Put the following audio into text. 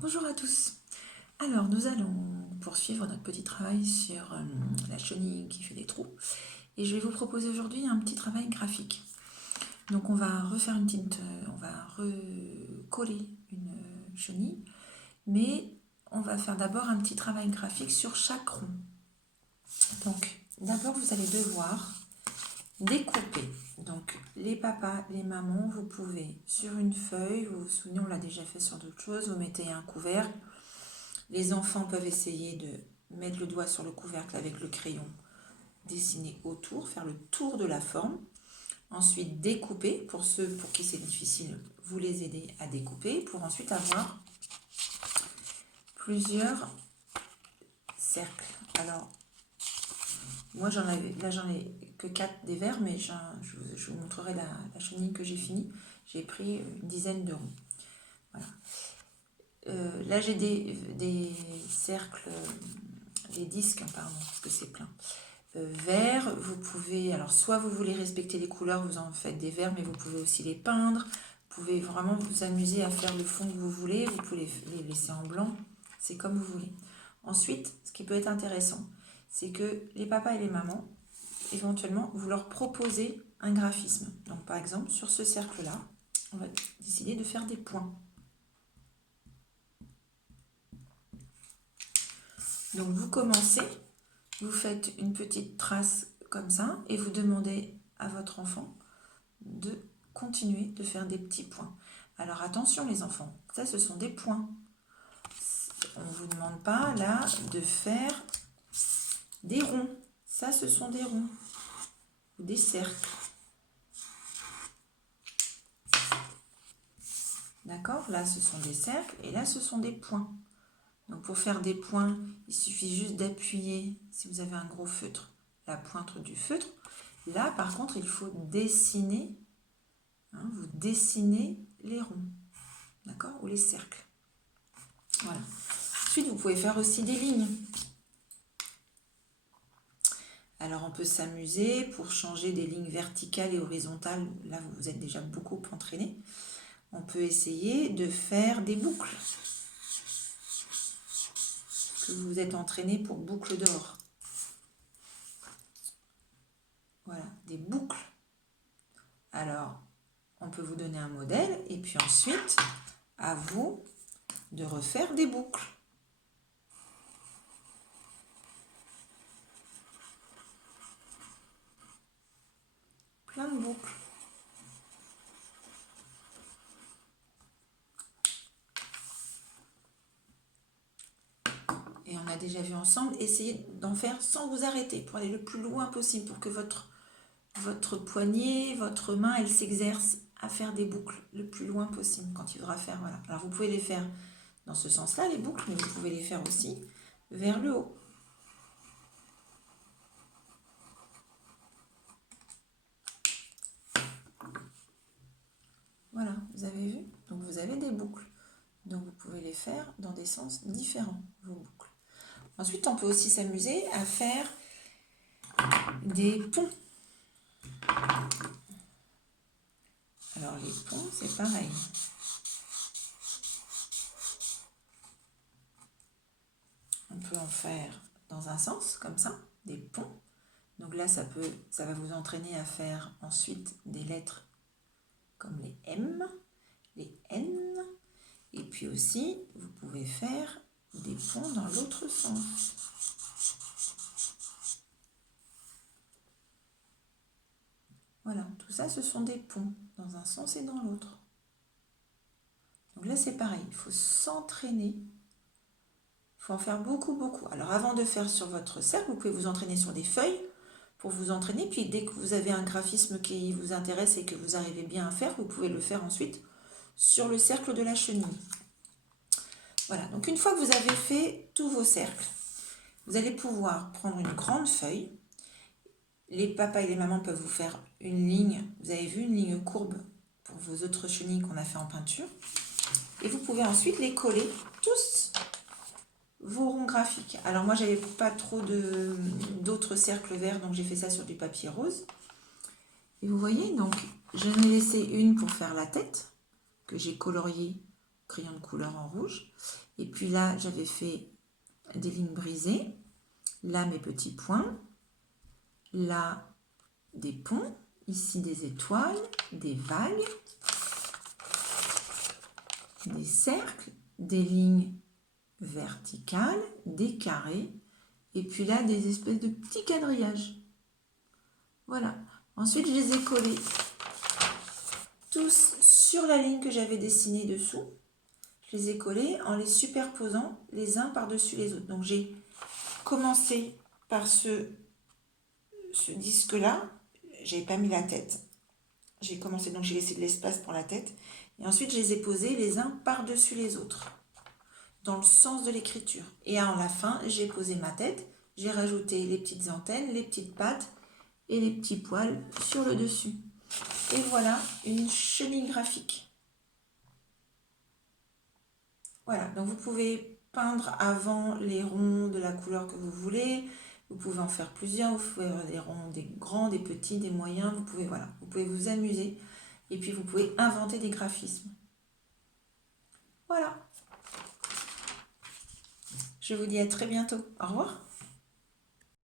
Bonjour à tous. Alors, nous allons poursuivre notre petit travail sur la chenille qui fait des trous. Et je vais vous proposer aujourd'hui un petit travail graphique. Donc, on va refaire on va recoller une chenille, mais on va faire d'abord un petit travail graphique sur chaque rond. Donc, d'abord, vous allez devoir découper. Donc, les papas, les mamans, vous pouvez sur une feuille, vous vous souvenez, on l'a déjà fait sur d'autres choses, vous mettez un couvercle. Les enfants peuvent essayer de mettre le doigt sur le couvercle avec le crayon, dessiner autour, faire le tour de la forme. Ensuite, découper. Pour ceux pour qui c'est difficile, vous les aidez à découper pour ensuite avoir plusieurs cercles. Alors, moi j'en ai que 4 des verts, mais je vous montrerai la chenille que j'ai finie. J'ai pris une dizaine de ronds. Voilà. Là j'ai des cercles, des disques, pardon, parce que c'est plein. Vert, vous pouvez, alors soit vous voulez respecter les couleurs, vous en faites des verts, mais vous pouvez aussi les peindre. Vous pouvez vraiment vous amuser à faire le fond que vous voulez, vous pouvez les laisser en blanc, c'est comme vous voulez. Ensuite, ce qui peut être intéressant, c'est que les papas et les mamans, éventuellement, vous leur proposez un graphisme. Donc par exemple, sur ce cercle-là, on va décider de faire des points. Donc vous commencez, vous faites une petite trace comme ça et vous demandez à votre enfant de continuer de faire des petits points. Alors attention les enfants, ça ce sont des points. On ne vous demande pas là de faire des ronds. Ça ce sont des ronds ou des cercles. D'accord? Là ce sont des cercles et là ce sont des points. Donc pour faire des points, il suffit juste d'appuyer, si vous avez un gros feutre, la pointe du feutre. Là par contre il faut dessiner, vous dessinez les ronds, d'accord? Ou les cercles. Voilà. Ensuite vous pouvez faire aussi des lignes. Alors on peut s'amuser pour changer des lignes verticales et horizontales. Là vous vous êtes déjà beaucoup entraîné. On peut essayer de faire des boucles. Que vous vous êtes entraîné pour boucles d'or. Voilà, des boucles. Alors, on peut vous donner un modèle et puis ensuite, à vous de refaire des boucles. Plein de boucles. Et on a déjà vu ensemble, essayez d'en faire sans vous arrêter pour aller le plus loin possible pour que votre poignet, votre main, elle s'exerce à faire des boucles le plus loin possible quand il faudra faire. Voilà. Alors vous pouvez les faire dans ce sens-là, les boucles, mais vous pouvez les faire aussi vers le haut. Voilà, vous avez vu? Donc vous avez des boucles. Donc vous pouvez les faire dans des sens différents, vos boucles. Ensuite, on peut aussi s'amuser à faire des ponts. Alors les ponts, c'est pareil. On peut en faire dans un sens, comme ça, des ponts. Donc là, ça va vous entraîner à faire ensuite des lettres comme les M, les N. Et puis aussi, vous pouvez faire des ponts dans l'autre sens. Voilà, tout ça, ce sont des ponts dans un sens et dans l'autre. Donc là, c'est pareil, il faut s'entraîner. Il faut en faire beaucoup, beaucoup. Alors avant de faire sur votre cercle, vous pouvez vous entraîner sur des feuilles pour vous entraîner. Puis dès que vous avez un graphisme qui vous intéresse et que vous arrivez bien à faire, vous pouvez le faire ensuite sur le cercle de la chenille. Voilà, donc une fois que vous avez fait tous vos cercles, vous allez pouvoir prendre une grande feuille. Les papas et les mamans peuvent vous faire une ligne, vous avez vu, une ligne courbe pour vos autres chenilles qu'on a fait en peinture. Et vous pouvez ensuite les coller tous vos ronds graphiques. Alors moi, j'avais pas trop d'autres cercles verts, donc j'ai fait ça sur du papier rose. Et vous voyez, donc j'en ai laissé une pour faire la tête, que j'ai coloriée crayon de couleur en rouge. Et puis là, j'avais fait des lignes brisées. Là, mes petits points. Là, des ponts. Ici, des étoiles, des vagues, des cercles, des lignes verticales, des carrés. Et puis là, des espèces de petits quadrillages. Voilà. Ensuite, je les ai collés tous sur la ligne que j'avais dessinée dessous. Je les ai collés en les superposant les uns par-dessus les autres. Donc, j'ai commencé par ce disque-là. J'avais pas mis la tête. J'ai commencé, donc j'ai laissé de l'espace pour la tête. Et ensuite, je les ai posés les uns par-dessus les autres, dans le sens de l'écriture. Et à la fin, j'ai posé ma tête. J'ai rajouté les petites antennes, les petites pattes et les petits poils sur le dessus. Et voilà une chenille graphique. Voilà, donc vous pouvez peindre avant les ronds de la couleur que vous voulez. Vous pouvez en faire plusieurs, vous pouvez avoir des ronds, des grands, des petits, des moyens. Vous pouvez, voilà, vous pouvez vous amuser et puis vous pouvez inventer des graphismes. Voilà. Je vous dis à très bientôt. Au revoir.